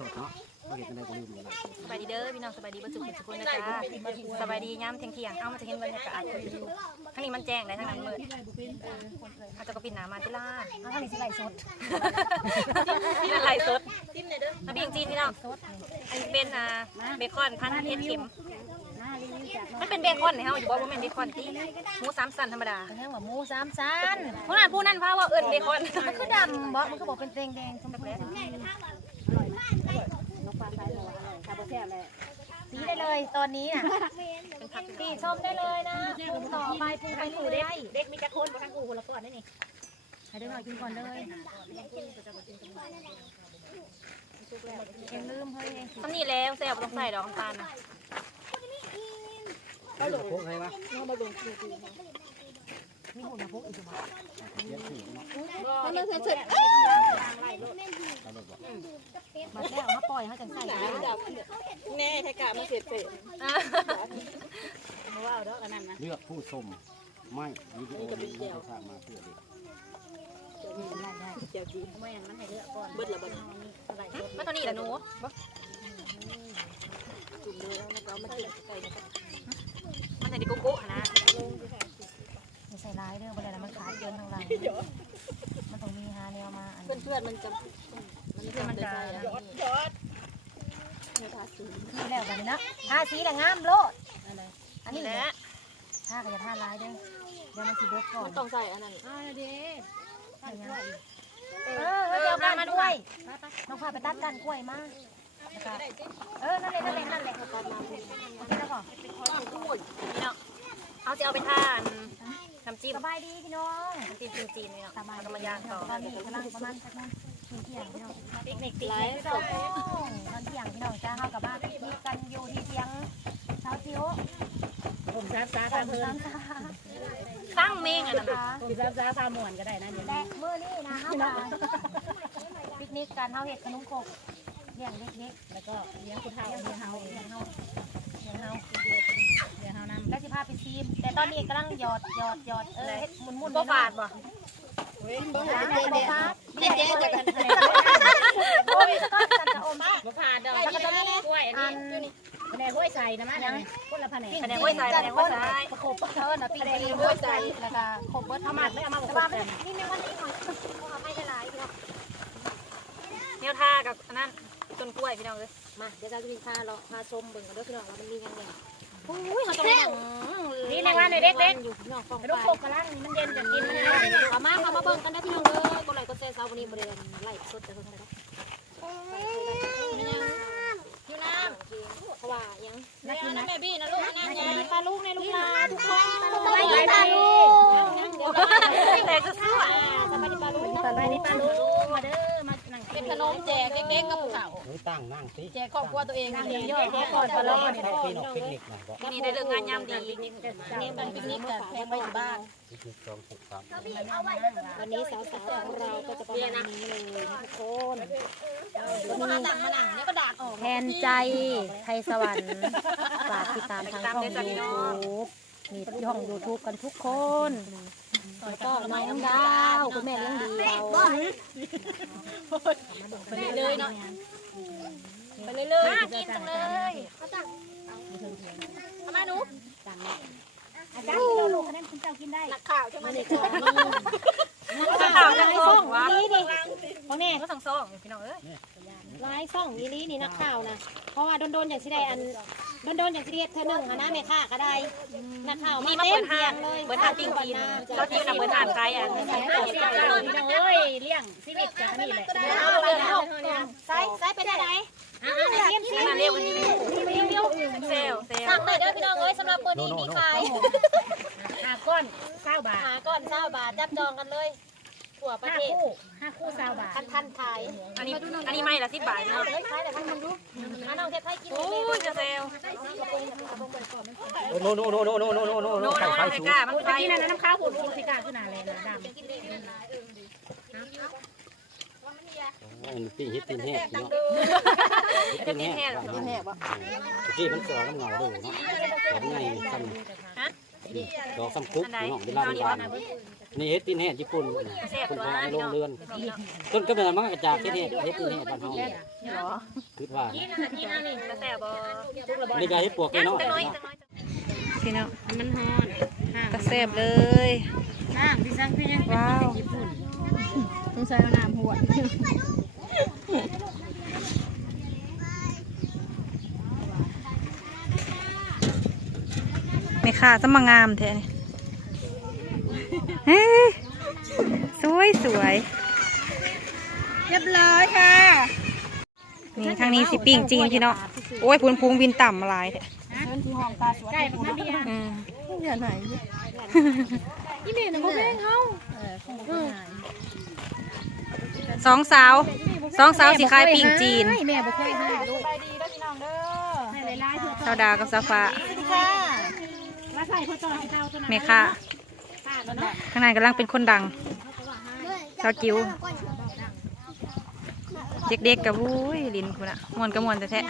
สดเนาะเขาเห็นกันได้ก็ลืมเลย สบายดีเด้อพี่น้องสบายดีบรรจุทุกคนนะจ๊ะสบายดีย้ำเที่ยงๆเอ้ามันจะเห็นบรรยากาศทั้งนี้มันแจ้งได้ทั้งนั้นมืดอาจจะก็ปิดหนามาที่ล่าทั้งนี้สิไหลสดที่ไหลสดน้ำพริกจีนพี่น้องอันนี้เป็นเบคอนพันเอ็ดเข็มมันเป็นเบคอนเนี่ยเฮาอยู่บ่ว่าเป็นเบคอนที่หมูสามสันธรรมดาเรื่องว่าหมูสามสันผู้นั้นพาว่าเอิ้นเบคอนมันคือดำบ่มันก็บอกเป็นแดงๆส้มแบบนี้สีได้เลยตอนนี้น่ะสีส้มได้เลยนะปรุงต่อไปปรุงไปเรื่อยๆเด็กมีจะคนมาทั้งอู่คนละก่อนได้นี่ให้เด็กหน่อยกินก่อนเลยยังลืมเฮ้ยทำนี่แล้วแซ่บต้องใส่ดอกน้ำตาลนะเขาหลงพวกใครวะมีหุ่นมาพกอีกมั้ยมันเสร็จมาแล้วเขาปล่อยเขาจังใส่แน่ไทยกะมาเสร็จมาว่าดอกอันนั้นนะเลือกผู้ชมไม่วิดีโอนี้ไม่ได้สร้างมาเพื่อเด็กเจียวจีไม่อย่างนั้นให้เลือกก่อนเบิดละเบิดมาตอนนี้แหละหนูจุ่มเลยแล้วก็มาเจียวไก่นะครับมันใส่ดิโกโก้นะไม่ใส่ร้ายเด้อบ่ได้แล้วมันขาดเกินทางหลังมันต้องมีฮาแนวมาเพื่อนมันจะมันจะยอดเนื้อทาสีนี่แล้วกันนะทาสีแหละงามโลดอันนี้แหละทาก็จะทาร้ายเด้อเดี๋ยวมันสิเบิดก่อนต้องใส่อันนั้นเดี๋ยวกันมาด้วยน้องพาไปตัดกันกล้วยมานั่นเลยโอเคแล้วก่อนนี่เนาะเอาจะเอาไปทานน้ำจิ้มสบายดีพี่น้องน้ำจิ้มจีนๆเนี่ยสบายกำลังย่างต่อตอนนี้กำลังประมาณเที่ยงพี่น้องปิกนิกพี่น้องตอนเที่ยงพี่น้องจะเข้ากับบ้านปิกนิกกันอยู่ที่เตียงเช้าทิวผมซาซาตามเพื่อนตั้งเมงอ่ะนะคะผมซาซาตามหมวนก็ได้นะแต่เมื่อนี้นะเข้ามาปิกนิกกันเฮาเห็ดขนมครกเลี้ยงเล็กๆแล้วก็เลี้ยงคุณเท่าเลี้ยงเฮาน้ำแล้วสิพาไปซีมแต่ตอนนี้กำลังหยอดมุนบ่ฝาดบ่บ่ฟาดเจ๊จะกันโอ้ยก็จะอมบ่ฟาดดอกแล้วก็ต้องมีกล้วยอันนี้แผนกห้วยใส่นะมั้ยคนละแผนกห้วยใส่ประกบเทินนะปีนี้ห้วยใส่แล้วก็ขบเบิดทำมัดเลยเอามาบอกว่านี่ในวันนี้หน่อยเอาให้ได้หลายพี่น้องเนียวท่ากับอันนั้นต้นกล้วยพี่น้องเลยมาเดี๋ยวเราจะมีพาเราพาชมเบิ่งกันด้วยพี่น้องว่ามันมียังไงโอ้ยเขาต้องนี่ในวันเด็กๆอยู่พี่น้องฟองไปลูกโป่งกระลังมันเย็นจะกินเอามาเบิ่งกันได้พี่น้องเลยก็เลยก็เซ่เช้าวันนี้บริเวณไล่สดจะเท่าไหร่อยู่น้ำเพราะว่ายังนักกินนะแม่บี้นะลูกนั่งไงปลาลูกในลูกปลาทุกคนปลาลูกแต่จะสู้อ่ะสบายดีปลาลูกสบายดีปลาลูกมาเด้อมานั่งเป็นขนมแจกเด็กๆกับผู้เฒ่าตั้งนั่งสิแจกครอบครัวตัวเองนั่งย่อยแจกก่อนปลาลูกนี่ปิกนิกหน่อยนี่ได้เรื่องงานยามดีนี่เป็นปิกนิกกับแพงไปอยู่บ้านปิกนิก2 6 3วันนี้สาวๆของเราก็จะประมาณนี้เลยทุกคนมาหนังแล้วก็ด่าออกแทนใจไทยสวรรค์ฝากติดตามทางช่อง YouTube มีช่อง YouTube กันทุกคนแล้วก็น้องดาวคุณแม่เลี้ยงดีเราไปเลยเนาะไปเลยน่ากินจังเลยทำไมหนูอาจารย์ที่เราลูกคะแนนคุณเจ้ากินได้นักข่าวใช่ไหมนักข่าวทั้งซ่องนี่ดิของแน่ก็ทั้งซ่องพี่น้องเอ้ยไลฟ์ซ่องยีรีนี่นักข่าวนะเพราะว่าโดนอย่างสิได้อันโดนอย่างสิได้เธอหนึ่งนะแม่ข่าก็ได้นักข่าวมาเต็มเตียงเลยเปิดทานปิ้งกินเราจิ้มนะเปิดทานใครอ่ะเอ้ยเลี้ยงชีวิตกันนี่แหละไซส์ไปได้ไหนมาเร็ววันนี้เซลสั่งเลยเด้อพี่น้องเอ้ยสำหรับเปิดนี้มีขาย5 ก้อน20 บาท5 ก้อน20 บาทจับจองกันเลยทั่วประเทศ5 คู่20 บาทท่านขายอันนี้ไม่ละ10 บาทเนาะขายแต่ท่านมันดูน้องเทพไทยกินโอ้ยจะเซลโนไข่ไฟสูงมันกินอันนั้นน้ำข้าวหุ่นสิกาขึ้นหนาเลยนะดำตีฮิตตีแห้งเนาะตีแห้งที่มันเสือน้ำเงาดูเนาะของไงซ้ำดอกซ้ำคุกเนาะเวลามันบาน นี่เฮ็ดตีนแห่ญี่ปุ่น แซ่บ คน ตัว ไทยล พี่ ง น้อง เรือนต้นก็เป็นมากระจากเฮ็ดเฮ็ดตีนแห่บ้านเฮา เหรอ คิดว่า กินอันนี้ กระแซ่บบ่ นี่ก็เฮ็ดปวกเนาะ พี่น้อง มันฮ้อน กระแซ่บเลย น้ำที่สั่งคือยัง ว้าว ญี่ปุ่น ต้องใช้น้ำหัวไม่ค่ะสมงามแท้นี่เฮ้ยสวยสวยเรียบร้อยค่ะนี่ทางนี้สิปิ้งจริงพี่น้องโอ้ยพุงบินต่ำมาลายแท้ ไก่มันเดียว อืม นี่เมย์นะพวกแม่เขา สองสาวสิขายปิ้งจีน แม่บ่เคยให้ลูกไปดีแล้วพี่น้องเด้อให้หลายๆเพื่อ สาวดาวกับสาวฟ้า ค่ะมาใส่พ่อต่อให้เจ้าตัวนั้น แม่ค่ะ ค่ะแล้วเนาะ ข้างในกำลังเป็นคนดังสาวจิ๋วเด็กๆกับวุ้ยลินคุณอะมวนกับมวนแท้ๆ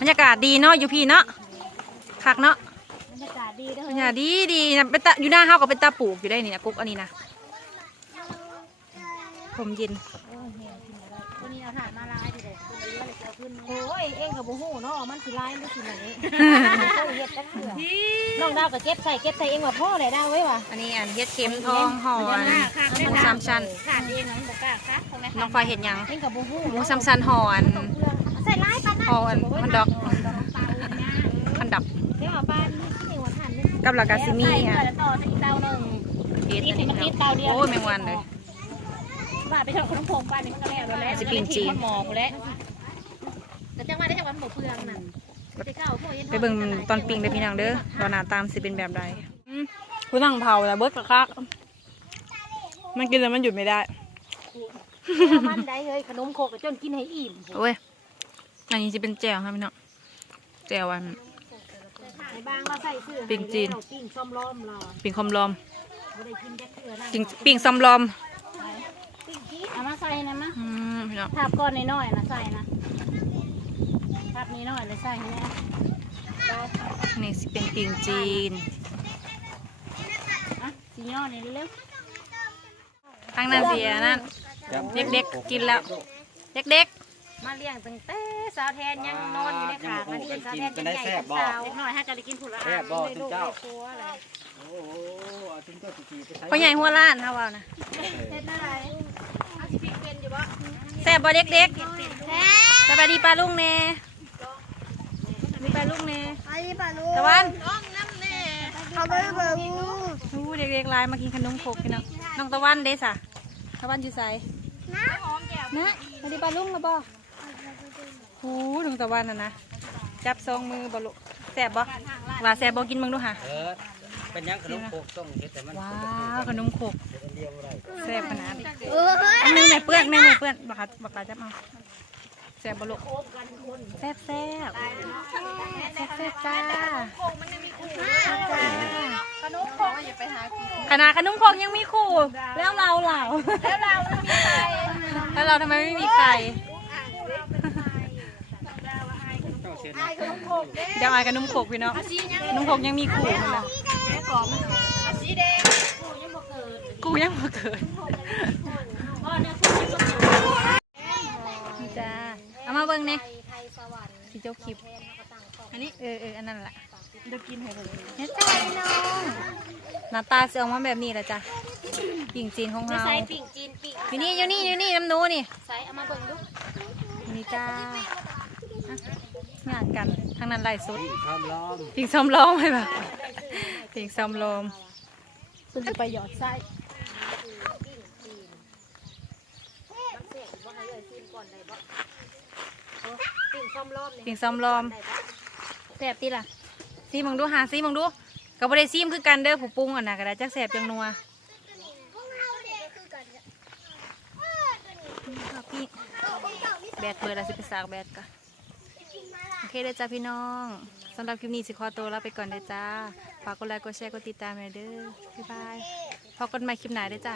บรรยากาศดีเนาะอยู่พี่เนาะคักเนาะ บรรยากาศดีเด้อบ รรยากาศดีนะเป็นตาอยู่หน้าเฮาก็เป็นตาปลูกอยู่ได้นี่นะกุ๊กอันนี้นะผมเย็น ตัวนี้เอาถ่านมาลายดิเด้อโอ้ยเอ็งกับบ่ฮู้เนาะมันสิลายมันสิไหนเฮ็ดจักเทื่อน้องดาวก็เก็บใส่เองว่าพ่อได้ดาวไว้ว่ะ อันนี้อันเฮ็ดเข็มทองห่ออันหมูสามชั้น ขาดเองนะมันบ่กล้าคักของแม่ น้องไฟเห็ดหยัง เอ็งกับบ่ฮู้ หมูสามชั้นห่ออัน ใส่ลายปานนั้น ห่ออันมันดอกพันดับ เดี๋ยวเอาปานนี่ว่าถ่านนึง กับหลักกาซิมีอ่ะ ต่ออีกเตานึง เฮ็ด ตี อัน ให้ นี้ มันติด เนาะ เตาเดียว โอ้ยแมงวันเลย ว่าไปเถอะขนมผงบ้านนี้มันก็แล้วแล้ว สิปิ้งจีน หมอกูแล้วแต่จังว่าได้จังว่าบ่เปลืองนั่นไปเก้าพวกเย็น ไปเบิ่งตอนปิ้งเด้อพี่น้องเด้อว่าหน้าตามสิเป็นแบบใดผู้นั่งเผาแล้วเบิดคักมันกินแล้วมันหยุดไม่ได้ มันได้เฮ้ยขนมโคกจนกินให้อิ่ม โอ้ยอันนี้จะเป็นแจ่วครับพี่น้องแจ่วอัน ในบางเราใส่เสื้อ ปิ้งจีน ปิ้งซ้อมล้อมเรา ปิ้งคอมลอม ไม่ได้กินแค่เสื้อนั่น ปิ้งซอมลอม ปิ้งจีนเอามาใส่นะมะ พี่น้อง ทาบก้อนน้อยๆนะใส่นะทาบนี้น้อยเลยใส่ให้แน่ นี่สิเป็นปิ้งจีน อ่ะสีย่อนี่เร็ว ทางนั้นสิอันนั่นเด็กๆกินแล้วเด็ก ๆมาเลี้ยงตั้งแต่สาวแทนยังนอนอยู่ในขาอันนี้สาวแทนยังใหญ่เป็นสาวเล็กน้อยให้กันได้กินผุละอ่างเลยลูกเลยครัวอะไร โอ้โหถึงก็สิไปใช้ ๆพ่อใหญ่หัวล้านเฮาเอานะ เฮ็ดอะไรเอาสิปิ้งเป็นอยู่บ่ แซ่บบ่เด็กๆสบายดีปลาลุงแน่มีปลาลุงแน่ตะวันอู้เด็กๆลายมากินขนมโคกพี่น้องน้องตะวันเด้สะตะวันอยู่ไสนะสวัสดีปลาลุงมาบ่หูน้องตะวันน่ะนะจับซองมือบ่ลูกแซ่บบ่ว่าแซ่บบ่กินมึงดูค่ะ เป็นยังขนมโคกต้องเฮ็ดแต่มัน ว้าวขนมโคก เฮ็ดอันเดียวบ่ได้ แซ่บขนาดนี้อันนึงไหนเปื้อนแม่ไหนเปื้อนบักกาจับเอาแซ่บบ่ลูกแซ่บแซ่บแซ่บจ้าขนาดขนมโคกยังมีคู่แล้วเราแล้วเราทำไมไม่มีใคร ต้องเสีย เดี๋ยวอายกับนุ่มโขกพี่เนาะนุ่มโขกยังมีขู่มันนะกูยังมาเกิดนี่จ้าเอามาเบิ่งเนี่ยสิเจ้าคลิปอันนี้อันนั้นแหละเดี๋ยวกินให้เบิ่งเนี่ยจ้าพี่น้องหน้าตาเสียออกมาแบบนี้แหละจ้ะปิ้งจีนของเรา ใส่ปิ้งจีนปิ้ง อยู่นี่น้ำหนูนี่ ใส่เอามาเบิ่งดู นี่จ้า งานกันทางนั้นไล่สุด ทำล้อม ปิงซ้อมล้อมไปแบบปิงซ้อมล้อม คุณจะไปหยอดไส้ปิ้งซ้อมรอบ ปิงซ้อมล้อมแสบตีล่ะซีมึงดูหาซีมึงดูกับบริซีมคือกันเด้อผู้ปรุงอ่ะนะกระดาษจักแสบจังนัวพี่แบดเปิดแล้วสิไปสากแบดกันโอเคเด้อจ้าพี่น้องสำหรับคลิปนี้สิขอตัวลาไปก่อนเด้อจ้าฝากกดไลค์กดแชร์กดติดตามหน่อยเด้อบ๊ายบายพบกันใหม่คลิปหน้าเด้อจ้า